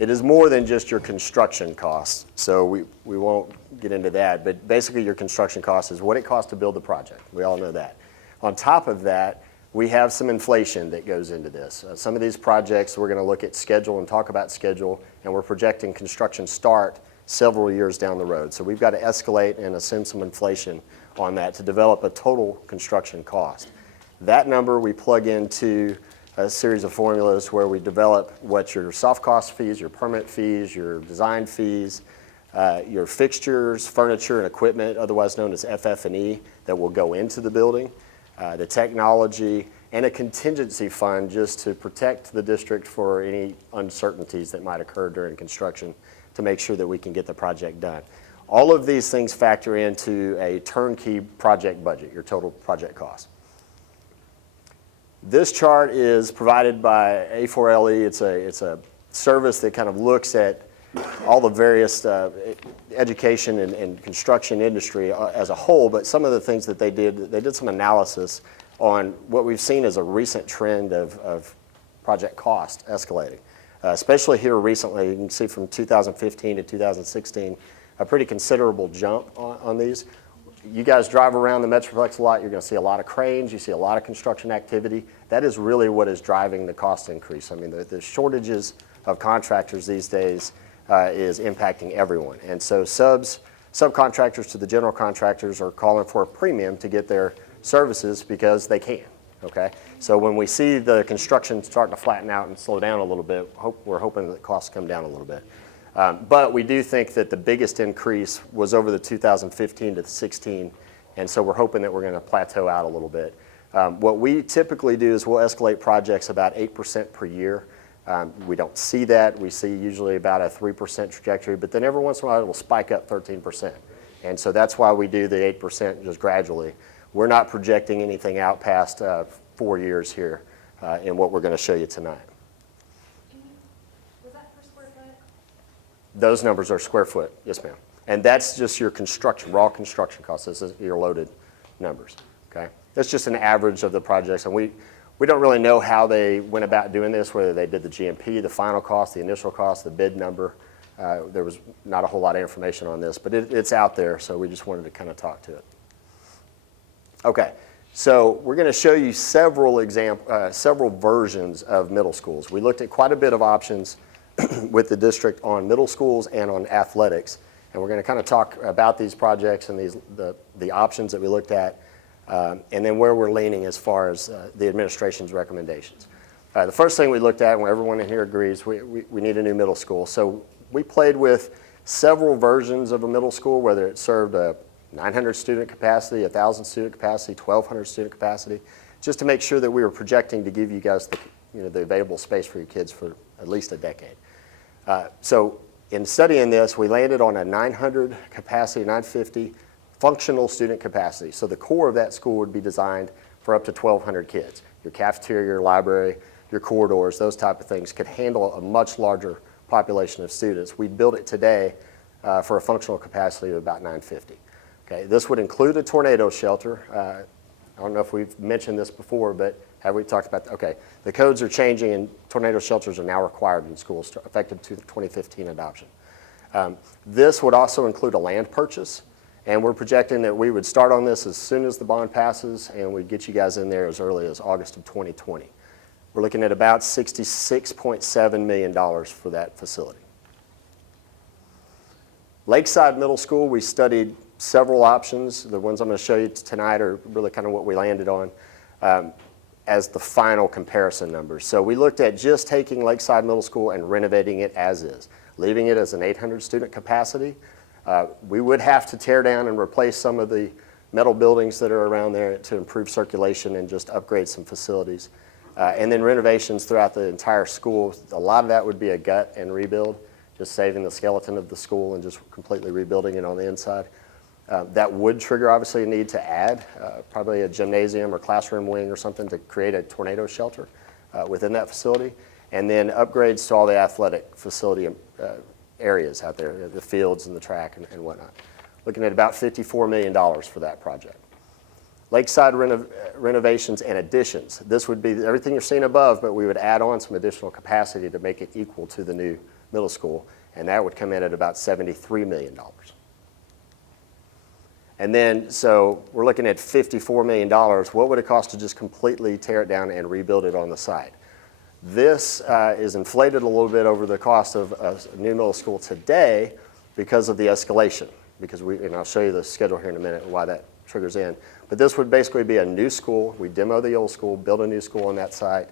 It is more than just your construction costs, so we won't get into that, but basically your construction cost is what it costs to build the project. We all know that. On top of that, we have some inflation that goes into this. Some of these projects, we're going to look at schedule and talk about schedule, and we're projecting construction start several years down the road. So we've got to escalate and assume some inflation on that to develop a total construction cost. That number we plug into a series of formulas where we develop what your soft cost fees, your permit fees, your design fees, your fixtures, furniture, and equipment, otherwise known as FF&E, that will go into the building, the technology, and a contingency fund just to protect the district for any uncertainties that might occur during construction to make sure that we can get the project done. All of these things factor into a turnkey project budget, your total project cost. This chart is provided by A4LE. It's a service that kind of looks at all the various education and construction industry as a whole, but some of the things that they did some analysis on what we've seen as a recent trend of project cost escalating. Especially here recently, you can see from 2015 to 2016, a pretty considerable jump on these. You guys drive around the Metroplex a lot, you're going to see a lot of cranes, you see a lot of construction activity. That is really what is driving the cost increase. I mean, the shortages of contractors these days is impacting everyone. And so subcontractors to the general contractors are calling for a premium to get their services because they can, okay? So when we see the construction starting to flatten out and slow down a little bit, we're hoping that costs come down a little bit. But we do think that the biggest increase was over the 2015 to 16, and so we're hoping that we're going to plateau out a little bit. What we typically do is we'll escalate projects about 8% per year. We don't see that. We see usually about a 3% trajectory, but then every once in a while it will spike up 13%. And so that's why we do the 8% just gradually. We're not projecting anything out past 4 years here in what we're going to show you tonight. Was that per square foot? Those numbers are square foot, yes ma'am. And that's just your construction, raw construction costs. This is your loaded numbers, okay? That's just an average of the projects, and we don't really know how they went about doing this, whether they did the GMP, the final cost, the initial cost, the bid number. There was not a whole lot of information on this, but it's out there, so we just wanted to kind of talk to it. Okay, so we're going to show you several versions of middle schools. We looked at quite a bit of options with the district on middle schools and on athletics, and we're going to kind of talk about these projects and the options that we looked at, and then where we're leaning as far as the administration's recommendations. The first thing we looked at, and everyone in here agrees, we need a new middle school. So we played with several versions of a middle school, whether it served a 900 student capacity, 1,000 student capacity, 1,200 student capacity, just to make sure that we were projecting to give you guys the available space for your kids for at least a decade. So in studying this, we landed on a 900 capacity, 950 functional student capacity. So the core of that school would be designed for up to 1,200 kids. Your cafeteria, your library, your corridors, those type of things could handle a much larger population of students. We built it today for a functional capacity of about 950. Okay, this would include a tornado shelter. I don't know if we've mentioned this before, but have we talked about, okay, the codes are changing and tornado shelters are now required in schools effective to the 2015 adoption. This would also include a land purchase, and we're projecting that we would start on this as soon as the bond passes, and we'd get you guys in there as early as August of 2020. We're looking at about $66.7 million for that facility. Lakeside Middle School, we studied several options. The ones I'm going to show you tonight are really kind of what we landed on as the final comparison numbers. So we looked at just taking Lakeside Middle School and renovating it as is, leaving it as an 800 student capacity. We would have to tear down and replace some of the metal buildings that are around there to improve circulation and just upgrade some facilities. And then renovations throughout the entire school. A lot of that would be a gut and rebuild, just saving the skeleton of the school and just completely rebuilding it on the inside. That would trigger, obviously, a need to add probably a gymnasium or classroom wing or something to create a tornado shelter within that facility. And then upgrades to all the athletic facility areas out there, the fields and the track and whatnot. Looking at about $54 million for that project. Lakeside renovations and additions. This would be everything you're seeing above, but we would add on some additional capacity to make it equal to the new middle school, and that would come in at about $73 million. And then, so we're looking at $54 million. What would it cost to just completely tear it down and rebuild it on the site? This is inflated a little bit over the cost of a new middle school today because of the escalation. Because and I'll show you the schedule here in a minute why that triggers in. But this would basically be a new school. We demo the old school, build a new school on that site,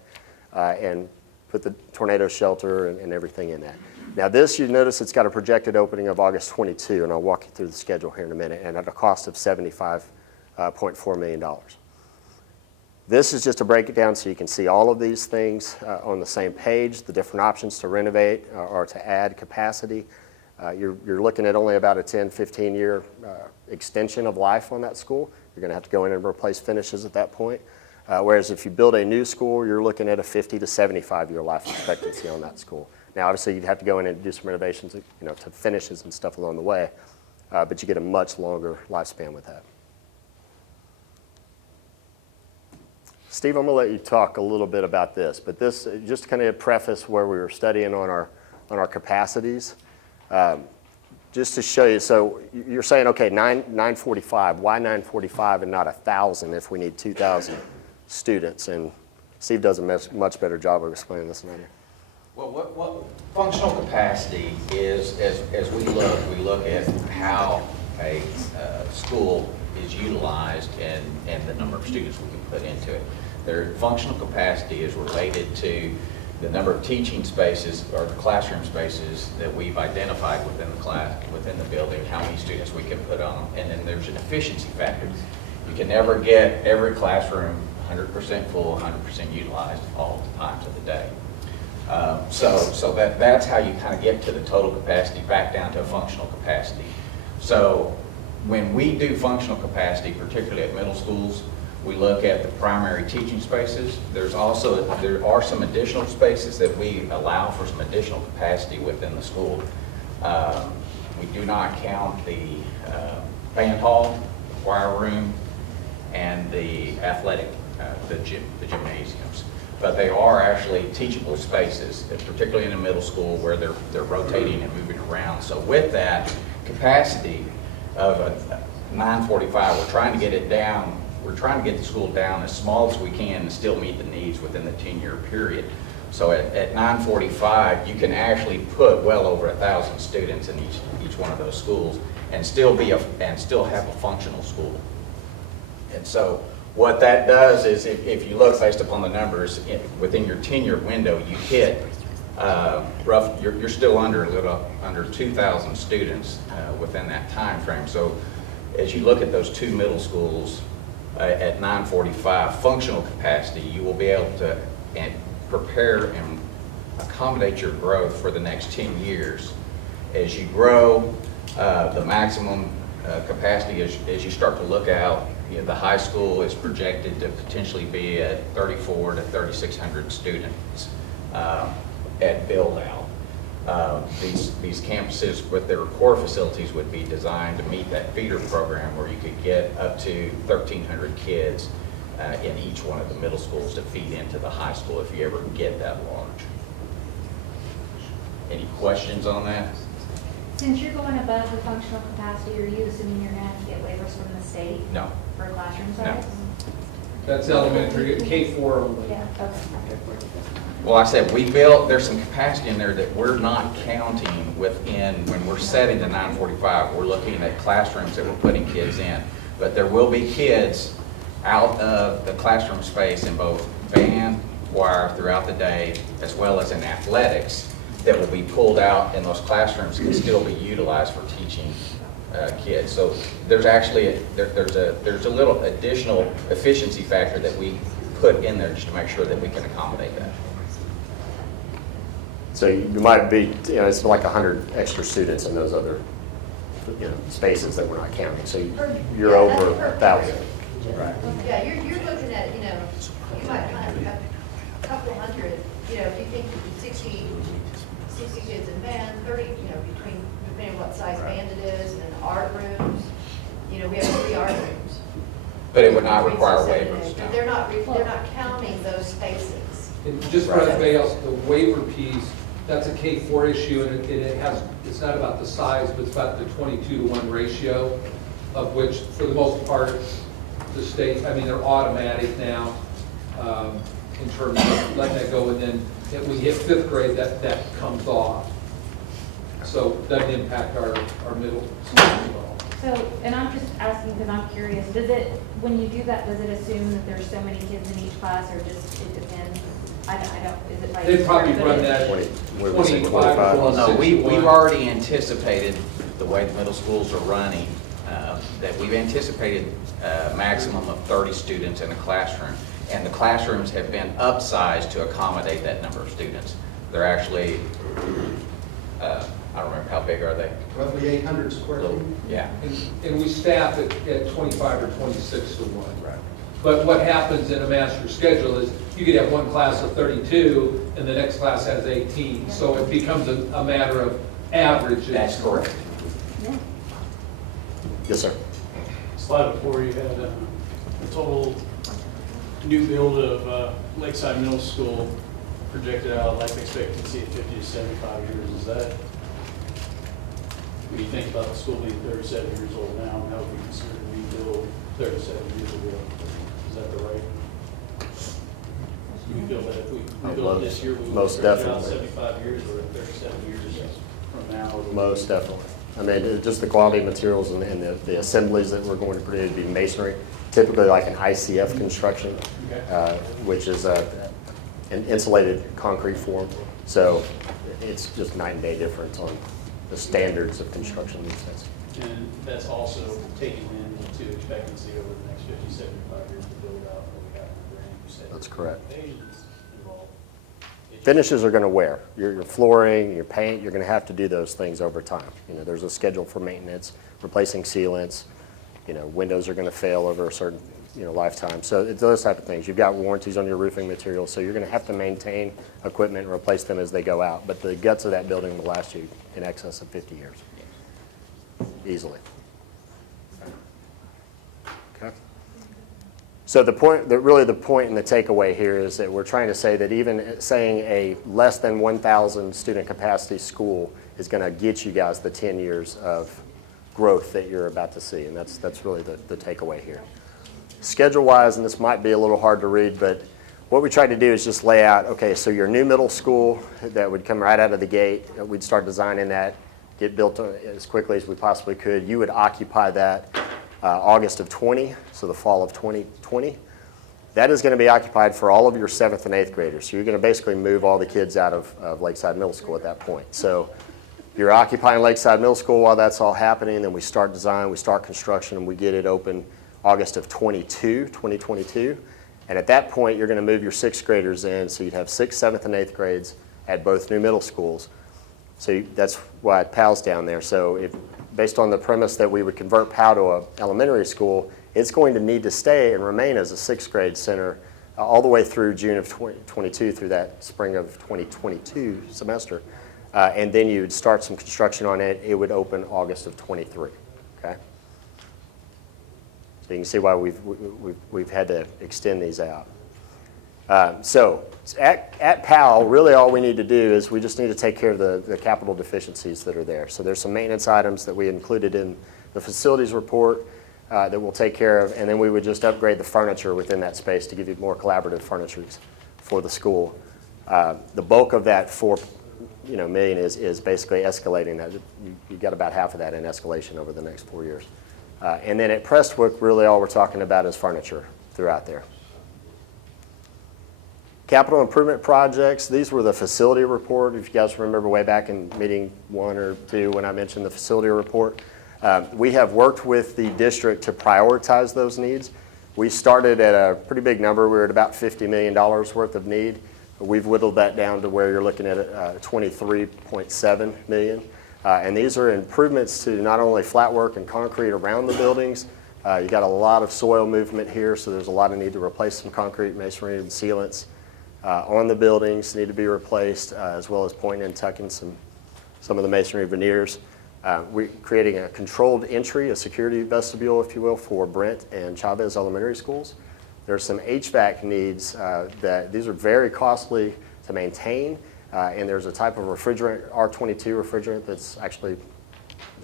and put the tornado shelter and everything in that. Now this, you notice it's got a projected opening of August 22, and I'll walk you through the schedule here in a minute, and at a cost of $75.4 million. This is just to break it down so you can see all of these things on the same page, the different options to renovate or to add capacity. You're looking at only about a 10, 15-year extension of life on that school. You're going to have to go in and replace finishes at that point. Whereas if you build a new school, you're looking at a 50 to 75-year life expectancy on that school. Now, obviously, you'd have to go in and do some renovations, to finishes and stuff along the way, but you get a much longer lifespan with that. Steve, I'm going to let you talk a little bit about this, but this, just to kind of preface where we were studying on our capacities, just to show you, so you're saying, okay, 945, why 945 and not 1,000 if we need 2,000 students? And Steve does a much better job of explaining this than I do. Well, what functional capacity is, as we look at how a school is utilized and the number of students we can put into it. Their functional capacity is related to the number of teaching spaces or classroom spaces that we've identified within the class, within the building, how many students we can put on, and then there's an efficiency factor. You can never get every classroom 100% full, 100% utilized all the times of the day. So that's how you kind of get to the total capacity back down to a functional capacity. So when we do functional capacity, particularly at middle schools, we look at the primary teaching spaces. There are some additional spaces that we allow for some additional capacity within the school. We do not count the band hall, the choir room, and the athletic, the gymnasiums. But they are actually teachable spaces, particularly in the middle school where they're rotating and moving around. So with that capacity of 945, we're trying to get it down. We're trying to get the school down as small as we can and still meet the needs within the 10-year period. So at 945, you can actually put well over 1,000 students in each one of those schools and still have a functional school. And so what that does is, if you look based upon the numbers within your 10-year window, you hit you're still under a little under 2,000 students within that time frame. So as you look at those two middle schools at 945 functional capacity, you will be able to prepare and accommodate your growth for the next 10 years. As you grow, the maximum capacity as you start to look out, the high school is projected to potentially be at 3,400 to 3,600 students at build out. These campuses with their core facilities would be designed to meet that feeder program where you could get up to 1,300 kids in each one of the middle schools to feed into the high school if you ever get that large. Any questions on that? Since you're going above the functional capacity, are you assuming you're going to have to get waivers from the state? No. For classroom size? No. That's elementary, K-4 only. Yeah, okay. Well, I said there's some capacity in there that we're not counting within, when we're setting the 945, we're looking at classrooms that we're putting kids in. But there will be kids out of the classroom space in both band, choir throughout the day, as well as in athletics, that will be pulled out, and those classrooms can still be utilized for teaching kids. So there's actually there's a little additional efficiency factor that we put in there just to make sure that we can accommodate that. So you might be, it's like 100 extra students in those other, spaces that we're not counting. So you're over 1,000. Right. Yeah, you're looking at, you might have a couple hundred, if you think 60 kids in band, 30, depending on what size band it is, and then art rooms, we have 3 art rooms. But it would not require waivers. But they're not counting those spaces. And just for us, the waiver piece That's a K4 issue, and it's not about the size, but it's about the 22-to-1 ratio, of which, for the most part, the state, I mean, they're automatic now, in terms of letting that go, and then if we hit 5th grade, that comes off. So it doesn't impact our middle school at all. So, and I'm just asking because I'm curious, when you do that, does it assume that there's so many kids in each class, or just, it depends? I don't, is it like? They'd probably square run footage? that 25. 25 or Well, no, 26 we've to 1. already anticipated, the way the middle schools are running, that we've anticipated a maximum of 30 students in a classroom. And the classrooms have been upsized to accommodate that number of students. They're actually, I don't remember, how big are they? Roughly 800 square feet. Yeah. And we staff at 25 or 26 to 1. Right. But what happens in a master schedule is you could have one class of 32 and the next class has 18. So it becomes a matter of averages. That's correct. Yeah. Yes, sir. Slide before you had a total new build of Lakeside Middle School projected out life expectancy at 50 to 75 years. Is that, when you think about the school being 37 years old now, and that would be considered a new build 37 years ago? Is that the right? Do you feel that if we build this year, we would Most project out definitely. 75 years or 37 years from now? Or would Most we- definitely. I mean, just the quality of materials and the assemblies that we're going to produce would be masonry, typically like an ICF construction, which is an insulated concrete form. So it's just night and day difference on the standards of construction these days. And that's also taking into expectancy over the next 50, 75 years to build out what we have in the grant. You said That's correct. Asians involved. Finishes are going to wear. Your flooring, your paint, you're going to have to do those things over time. You know, there's a schedule for maintenance, replacing sealants. You know, windows are going to fail over a certain, lifetime. So it's those type of things. You've got warranties on your roofing materials, so you're going to have to maintain equipment and replace them as they go out. But the guts of that building will last you in excess of 50 years, easily. Okay. So the point and the takeaway here is that we're trying to say that even saying a less than 1,000 student capacity school is going to get you guys the 10 years of growth that you're about to see, and that's really the takeaway here. Schedule-wise, and this might be a little hard to read, but what we tried to do is just lay out, okay, so your new middle school that would come right out of the gate, we'd start designing that, get built as quickly as we possibly could. You would occupy that August of 20, so the fall of 2020. That is going to be occupied for all of your 7th and 8th graders. So you're going to basically move all the kids out of Lakeside Middle School at that point. So you're occupying Lakeside Middle School while that's all happening, then we start design, we start construction, and we get it open August of 2022. And at that point, you're going to move your 6th graders in, so you'd have 6th, 7th, and 8th grades at both new middle schools. So that's why Powell's down there. So based on the premise that we would convert Powell to an elementary school, it's going to need to stay and remain as a 6th grade center all the way through June of 2022, through that spring of 2022 semester. And then you would start some construction on it. It would open August of 23, okay? So you can see why we've had to extend these out. So at Powell, really all we need to do is we just need to take care of the capital deficiencies that are there. So there's some maintenance items that we included in the facilities report that we'll take care of, and then we would just upgrade the furniture within that space to give you more collaborative furniture for the school. The bulk of that $4 million is basically escalating that. You got about half of that in escalation over the next 4 years. And then at Prestwick, really all we're talking about is furniture throughout there. Capital improvement projects, these were the facility report. If you guys remember way back in meeting 1 or 2 when I mentioned the facility report. We have worked with the district to prioritize those needs. We started at a pretty big number. We were at about $50 million worth of need. We've whittled that down to where you're looking at $23.7 million. And these are improvements to not only flat work and concrete around the buildings. You got a lot of soil movement here, so there's a lot of need to replace some concrete, masonry, and sealants on the buildings need to be replaced, as well as pointing and tucking some of the masonry veneers. We're creating a controlled entry, a security vestibule, if you will, for Brent and Chavez Elementary Schools. There's some HVAC needs that these are very costly to maintain, And there's a type of refrigerant, R22 refrigerant, that's actually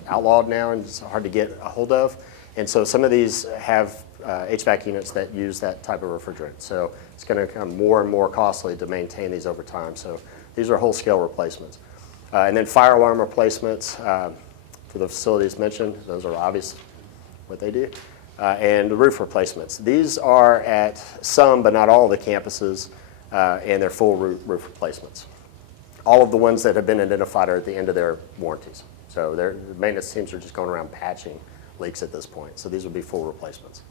outlawed now and it's hard to get a hold of. And so some of these have HVAC units that use that type of refrigerant. So it's going to become more and more costly to maintain these over time. So these are whole-scale replacements. And then fire alarm replacements for the facilities mentioned. Those are obvious what they do. And the roof replacements. These are at some, but not all of the campuses, and they're full roof replacements. All of the ones that have been identified are at the end of their warranties. So the maintenance teams are just going around patching leaks at this point. So these would be full replacements.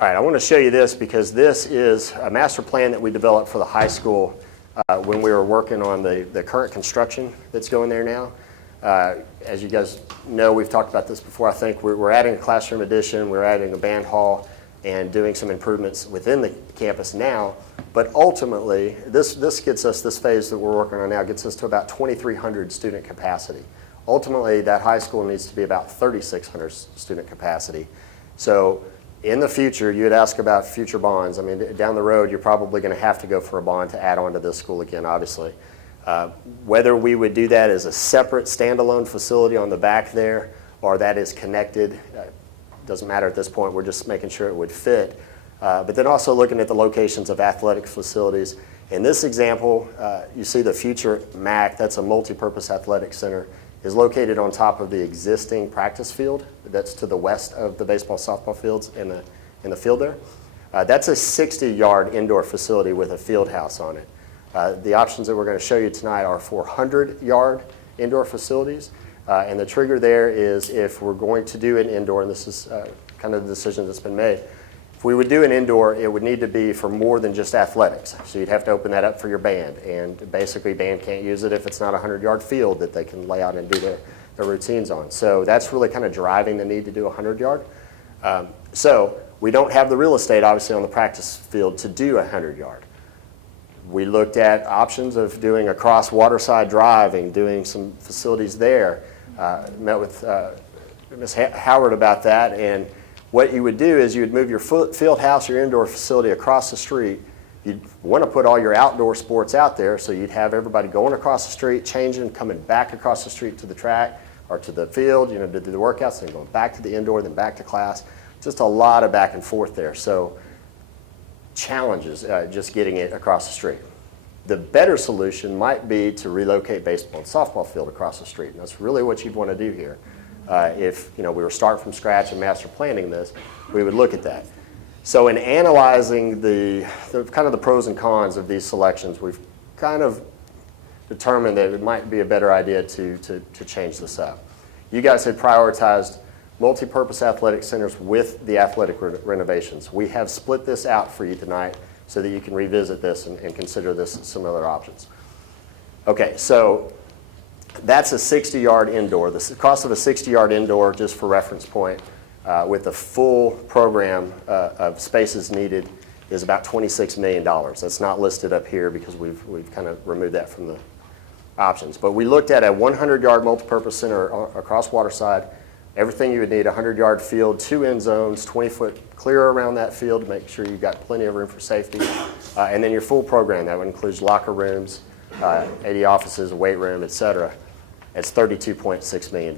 All right, I want to show you this because this is a master plan that we developed for the high school when we were working on the current construction that's going there now. As you guys know, we've talked about this before. I think we're adding a classroom addition, we're adding a band hall, and doing some improvements within the campus now. But ultimately, this gets us, this phase that we're working on now, gets us to about 2,300 student capacity. Ultimately, that high school needs to be about 3,600 student capacity. So in the future, you would ask about future bonds. I mean, down the road, you're probably going to have to go for a bond to add on to this school again, obviously. Whether we would do that as a separate standalone facility on the back there, or that is connected, doesn't matter at this point. We're just making sure it would fit. But then also looking at the locations of athletic facilities. In this example, you see the future MAC, that's a multi-purpose athletic center, is located on top of the existing practice field that's to the west of the baseball, softball fields in the field there. That's a 60-yard indoor facility with a field house on it. The options that we're going to show you tonight are 400-yard indoor facilities. And the trigger there is if we're going to do an indoor, and this is kind of the decision that's been made, if we would do an indoor, it would need to be for more than just athletics. So you'd have to open that up for your band. And basically, band can't use it if it's not a 100-yard field that they can lay out and do their routines on. So that's really kind of driving the need to do a 100-yard. So we don't have the real estate, obviously, on the practice field to do a 100-yard. We looked at options of doing a cross waterside driving, doing some facilities there. Met with Ms. Howard about that, and what you would do is you would move your field house, your indoor facility across the street. You'd want to put all your outdoor sports out there, so you'd have everybody going across the street, changing, coming back across the street to the track or to the field, to do the workouts, then going back to the indoor, then back to class. Just a lot of back and forth there. So challenges just getting it across the street. The better solution might be to relocate baseball and softball field across the street, and that's really what you'd want to do here. If we were starting from scratch and master planning this, we would look at that. So in analyzing the kind of the pros and cons of these selections, we've kind of determined that it might be a better idea to change this up. You guys had prioritized multi-purpose athletic centers with the athletic renovations. We have split this out for you tonight so that you can revisit this and consider this some other options. Okay, so that's a 60-yard indoor. The cost of a 60-yard indoor, just for reference point, with the full program of spaces needed is about $26 million. That's not listed up here because we've kind of removed that from the options. But we looked at a 100-yard multipurpose center across Waterside. Everything you would need, 100-yard field, 2 end zones, 20-foot clear around that field to make sure you've got plenty of room for safety. And then your full program, that would include locker rooms, 80 offices, a weight room, et cetera. It's $32.6 million.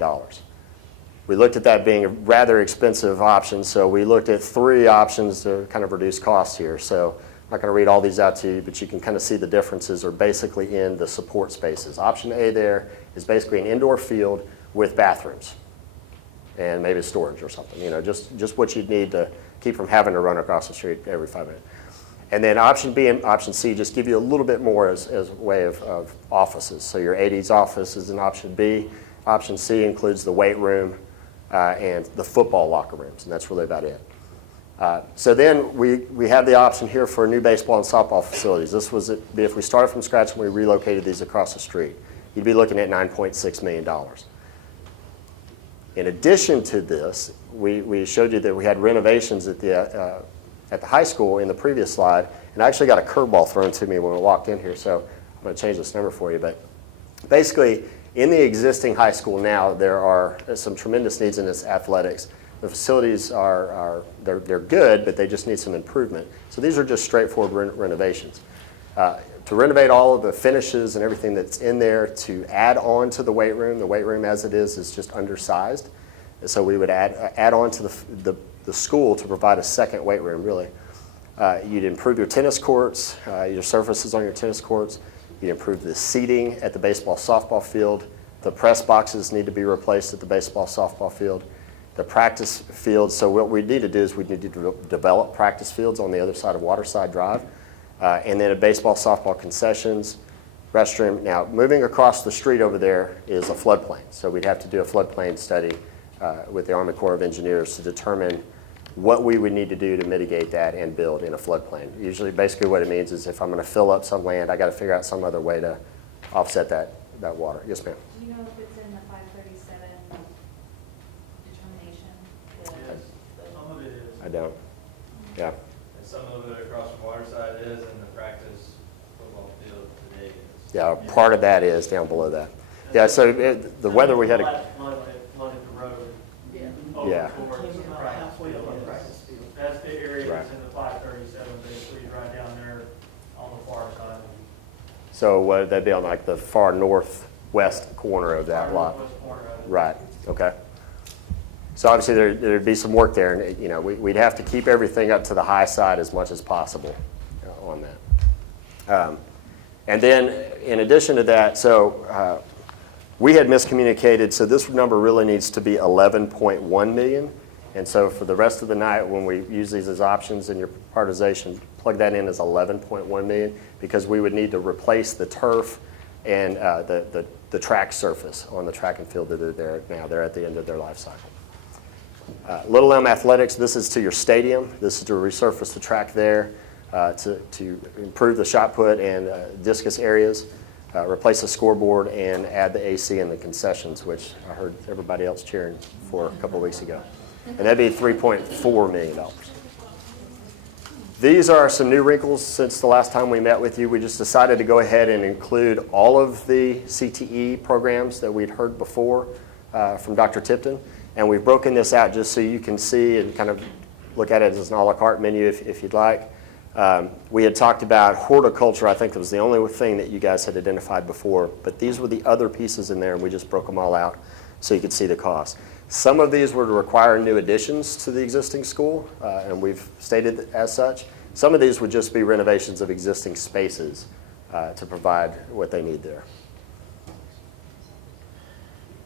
We looked at that being a rather expensive option, so we looked at 3 options to kind of reduce costs here. So I'm not going to read all these out to you, but you can kind of see the differences are basically in the support spaces. Option A there is basically an indoor field with bathrooms and maybe storage or something, just what you'd need to keep from having to run across the street every 5 minutes. And then option B and option C just give you a little bit more as a way of offices. So your AD's office is in option B. Option C includes the weight room and the football locker rooms, and that's really about it. So then we have the option here for new baseball and softball facilities. This was if we started from scratch and we relocated these across the street, you'd be looking at $9.6 million. In addition to this, we showed you that we had renovations at the high school in the previous slide, and I actually got a curveball thrown to me when I walked in here, so I'm going to change this number for you. But basically, in the existing high school now, there are some tremendous needs in its athletics. The facilities they're good, but they just need some improvement. So these are just straightforward renovations. to renovate all of the finishes and everything that's in there to add on to the weight room. The weight room as it is just undersized. And so we would add on to the school to provide a second weight room, really. You'd improve your tennis courts, your surfaces on your tennis courts. You'd improve the seating at the baseball, softball field. The press boxes need to be replaced at the baseball, softball field. The practice fields, so what we need to do is we need to develop practice fields on the other side of Waterside Drive. And then a baseball, softball concessions, restroom. Now, moving across the street over there is a floodplain. So we'd have to do a floodplain study with the Army Corps of Engineers to determine what we would need to do to mitigate that and build in a floodplain. Usually, basically what it means is if I'm going to fill up some land, I got to figure out some other way to offset that water. Yes, ma'am. Do you know if it's in the 537 determination? Yes, some of it is. I don't. Yeah. And some of it across from Waterside is, and the practice football field today is. Yeah, part of that is down below that. Yeah, so the weather we had. Flooded the road. Over Yeah. towards the practice field. That's the area Right. that's in the 537, basically right down there on the far side. So that'd be on like the far northwest corner of that lot. Northwest corner of it. Right, okay. So obviously there'd be some work there, and you know, we'd have to keep everything up to the high side as much as possible on that. And then in addition to that, so we had miscommunicated, so this number really needs to be 11.1 million. And so for the rest of the night, when we use these as options in your prioritization, plug that in as 11.1 million, because we would need to replace the turf and the track surface on the track and field that are there now. They're at the end of their life cycle. Little M Athletics, this is to your stadium. This is to resurface the track there, to improve the shot put and discus areas, replace the scoreboard, and add the AC and the concessions, which I heard everybody else cheering for a couple of weeks ago. And that'd be $3.4 million. These are some new wrinkles since the last time we met with you. We just decided to go ahead and include all of the CTE programs that we'd heard before from Dr. Tipton. And we've broken this out just so you can see and kind of look at it as an a la carte menu if you'd like. We had talked about horticulture. I think that was the only thing that you guys had identified before. But these were the other pieces in there, and we just broke them all out so you could see the cost. Some of these would require new additions to the existing school, and we've stated as such. Some of these would just be renovations of existing spaces to provide what they need there.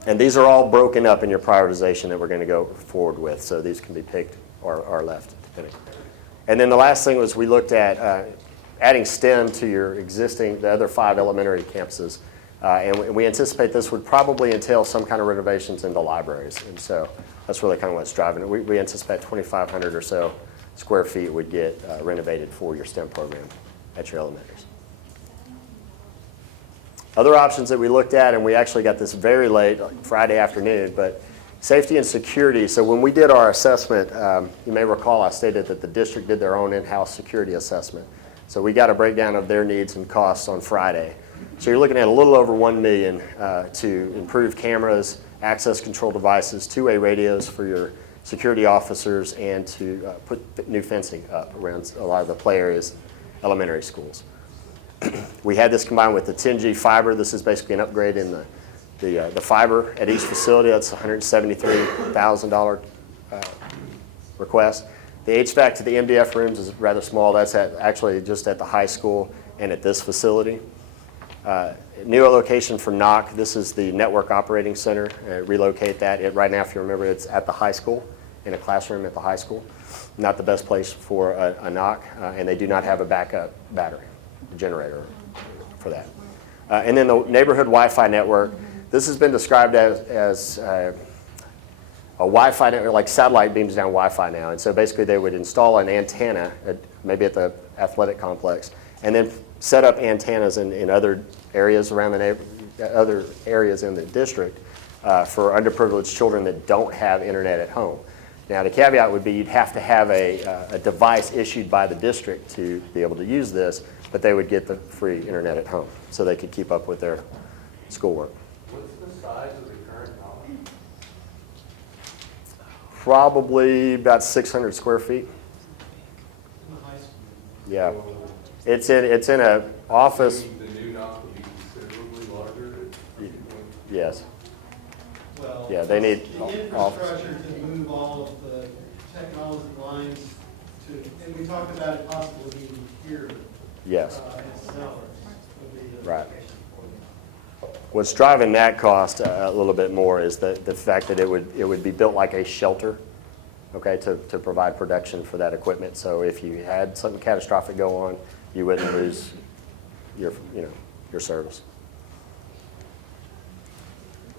And these are all broken up in your prioritization that we're going to go forward with, so these can be picked or left, depending. And then the last thing was we looked at adding STEM to your existing, the other 5 elementary campuses. And we anticipate this would probably entail some kind of renovations into libraries. And so that's really kind of what's driving it. We anticipate 2,500 or so square feet would get renovated for your STEM program at your elementaries. Other options that we looked at, and we actually got this very late, like Friday afternoon, but safety and security. So when we did our assessment, you may recall I stated that the district did their own in-house security assessment. So we got a breakdown of their needs and costs on Friday. So you're looking at a little over $1 million to improve cameras, access control devices, two-way radios for your security officers, and to put new fencing up around a lot of the play areas, elementary schools. We had this combined with the 10G fiber. This is basically an upgrade in the fiber at each facility. That's a $173,000 request. The HVAC to the MDF rooms is rather small. That's actually just at the high school and at this facility. New location for NOC. This is the Network Operating Center. Relocate that. Right now, if you remember, it's at the high school, in a classroom at the high school. Not the best place for a NOC, and they do not have a backup battery generator for that. And then the neighborhood Wi-Fi network. This has been described as a Wi-Fi network, like satellite beams down Wi-Fi now. And so basically they would install an antenna, maybe at the athletic complex, and then set up antennas in other areas around the other areas in the district for underprivileged children that don't have internet at home. Now the caveat would be you'd have to have a device issued by the district to be able to use this, but they would get the free internet at home so they could keep up with their schoolwork. What's the size of the current college? Probably about 600 square feet. Yeah. It's in a office, The new knock would be considerably larger. yes. Well, Yeah, they need the office. infrastructure to move all of the technology lines to, and we talked about it possibly being here. Yes. At Sellers would be the Right. location for them. What's driving that cost a little bit more is the fact that it would be built like a shelter, okay, to provide protection for that equipment. So if you had something catastrophic go on, you wouldn't lose your service.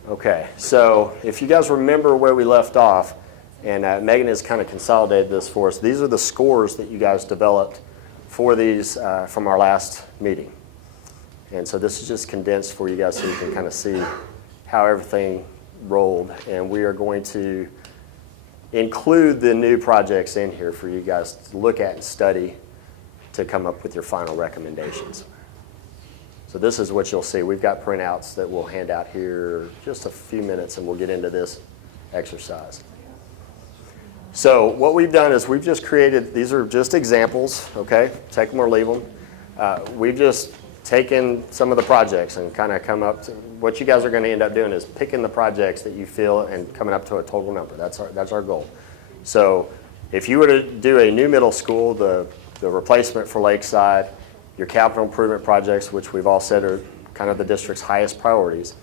Okay, so if you guys remember where we left off, and Megan has kind of consolidated this for us, these are the scores that you guys developed for these from our last meeting. And so this is just condensed for you guys so you can kind of see how everything rolled. And we are going to include the new projects in here for you guys to look at and study to come up with your final recommendations. So this is what you'll see. We've got printouts that we'll hand out here just a few minutes, and we'll get into this exercise. So what we've done is we've just created, these are just examples, okay? Take them or leave them. We've just taken some of the projects and kind of come up to, what you guys are going to end up doing is picking the projects that you feel and coming up to a total number. That's our goal. So if you were to do a new middle school, the replacement for Lakeside, your capital improvement projects, which we've all said are kind of the district's highest priorities,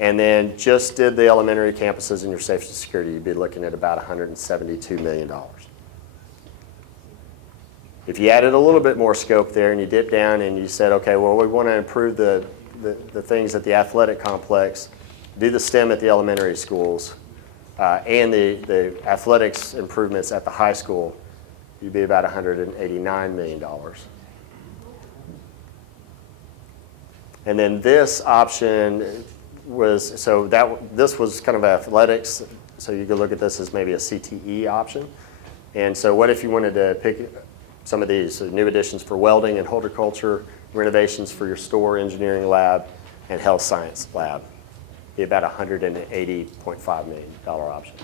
and then just did the elementary campuses and your safety and security, you'd be looking at about $172 million. If you added a little bit more scope there and you dip down and you said, okay, well, we want to improve the things at the athletic complex, do the STEM at the elementary schools, and the athletics improvements at the high school, you'd be about $189 million. And then this option was, this was kind of athletics, so you could look at this as maybe a CTE option. And so what if you wanted to pick some of these, new additions for welding and horticulture, renovations for your store, engineering lab, and health science lab? Be about $180.5 million option.